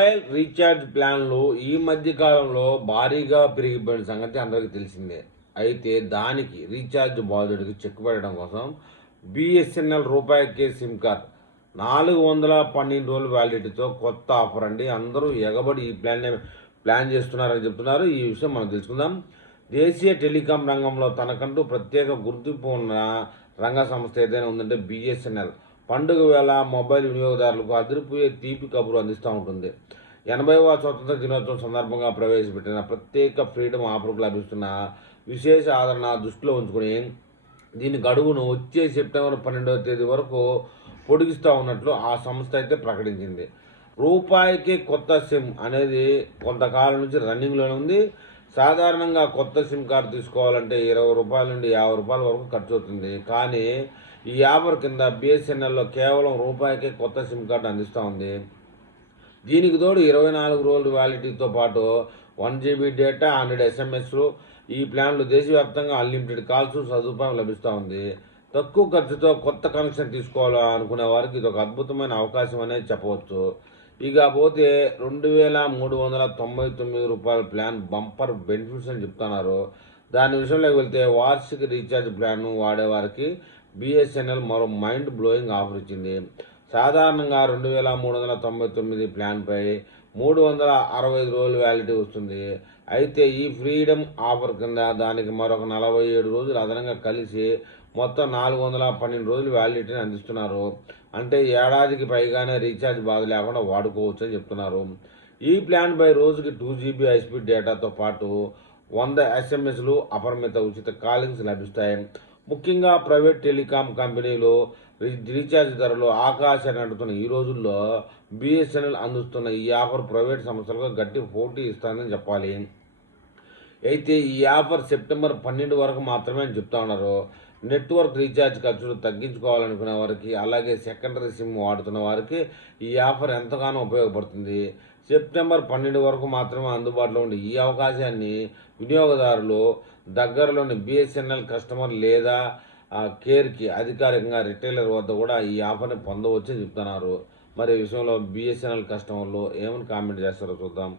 Mobile recharge ప్లాన్లు ఈ మధ్య కాలంలో భారీగా పెరిగిపోయిన సంగతి అందరికీ తెలిసిందే. అయితే దానికి రీఛార్జ్ బాధితుడికి చెక్ పెట్టడం కోసం బిఎస్ఎన్ఎల్ రూపాయికే సిమ్ కార్డ్ 412 రోజుల వ్యాలిడిటీతో కొత్త ఆఫర్ అండి. అందరూ ఎగబడి ఈ ప్లాన్ చేస్తున్నారని చెప్తున్నారు. ఈ విషయం మనం తెలుసుకుందాం. దేశీయ టెలికాం రంగంలో తనకంటూ ప్రత్యేక గుర్తింపు ఉన్న రంగ సంస్థ ఏదైనా ఉందంటే బిఎస్ఎన్ఎల్. పండుగ వేళ మొబైల్ వినియోగదారులకు అదిరిపోయే తీపి కబురు అందిస్తూ ఉంటుంది. 80వ స్వతంత్ర దినోత్సవం సందర్భంగా ప్రవేశపెట్టిన ప్రత్యేక ఫ్రీడమ్ ఆఫర్కు లభిస్తున్న విశేష ఆదరణ దృష్టిలో ఉంచుకొని దీని గడువును వచ్చే సెప్టెంబర్ 12వ తేదీ వరకు పొడిగిస్తూ ఉన్నట్లు ఆ సంస్థ అయితే ప్రకటించింది. రూపాయికి కొత్త సిమ్ అనేది కొంతకాలం నుంచి రన్నింగ్లోనే ఉంది. సాధారణంగా కొత్త సిమ్ కార్డు తీసుకోవాలంటే రూ. 20 నుండి రూ. 50 వరకు ఖర్చు అవుతుంది. కానీ ఈ ఆఫర్ కింద బిఎస్ఎన్ఎల్లో కేవలం రూపాయికే కొత్త సిమ్ కార్డు అందిస్తూ ఉంది. దీనికి తోడు 24 రోజుల వ్యాలిడిటీతో పాటు 1 GB డేటా, 100 SMS. ఈ ప్లాన్లు దేశవ్యాప్తంగా అన్లిమిటెడ్ కాల్స్ సదుపాయం లభిస్తూ ఉంది. తక్కువ ఖర్చుతో కొత్త కనెక్షన్ తీసుకోవాలనుకునే వారికి ఇది ఒక అద్భుతమైన అవకాశం అనేది చెప్పవచ్చు. ఇక పోతే రూ. 2399 ప్లాన్ బంపర్ బెనిఫిట్స్ అని చెప్తున్నారు. దాని విషయంలోకి వెళ్తే వార్షిక రీఛార్జ్ ప్లాన్ వాడేవారికి బిఎస్ఎన్ఎల్ మరో మైండ్ బ్లోయింగ్ ఆఫర్ ఇచ్చింది. సాధారణంగా 2399 ప్లాన్పై 365 రోజులు వ్యాలిడిటీ వస్తుంది. అయితే ఈ ఫ్రీడమ్ ఆఫర్ కింద దానికి మరొక 47 రోజులు అదనంగా కలిసి మొత్తం 412 రోజులు వ్యాలిడిటీని అందిస్తున్నారు. అంటే ఏడాదికి పైగానే రీఛార్జ్ బాధ లేకుండా వాడుకోవచ్చు అని చెప్తున్నారు. ఈ ప్లాన్పై రోజుకి 2 GB హైస్పీడ్ డేటాతో పాటు 100 SMSలు, అపరిమిత ఉచిత కాలింగ్స్ లభిస్తాయి. ముఖ్యంగా ప్రైవేట్ టెలికాం కంపెనీలు రీఛార్జ్ ధరలు ఆకాశాన్ని అంటుతున్న ఈ రోజుల్లో బిఎస్ఎన్ఎల్ అందిస్తున్న ఈ ఆఫర్ ప్రైవేట్ సంస్థలకు గట్టి పోటీ ఇస్తుందని చెప్పాలి. అయితే ఈ ఆఫర్ సెప్టెంబర్ 12 వరకు మాత్రమే అని చెప్తా ఉన్నారు. నెట్వర్క్ రీఛార్జ్ ఖర్చులు తగ్గించుకోవాలనుకునే వారికి, అలాగే సెకండరీ సిమ్ వాడుతున్న వారికి ఈ ఆఫర్ ఎంతగానో ఉపయోగపడుతుంది. సెప్టెంబర్ 12 వరకు మాత్రమే అందుబాటులో ఉండే ఈ అవకాశాన్ని వినియోగదారులు దగ్గరలోని బిఎస్ఎన్ఎల్ కస్టమర్ లేదా కేర్కి అధికారికంగా రిటైలర్ వద్ద కూడా ఈ ఆఫర్ని పొందవచ్చని చెప్తున్నారు. మరి ఈ విషయంలో బిఎస్ఎన్ఎల్ కస్టమర్లు ఏమని కామెంట్ చేస్తారో చూద్దాం.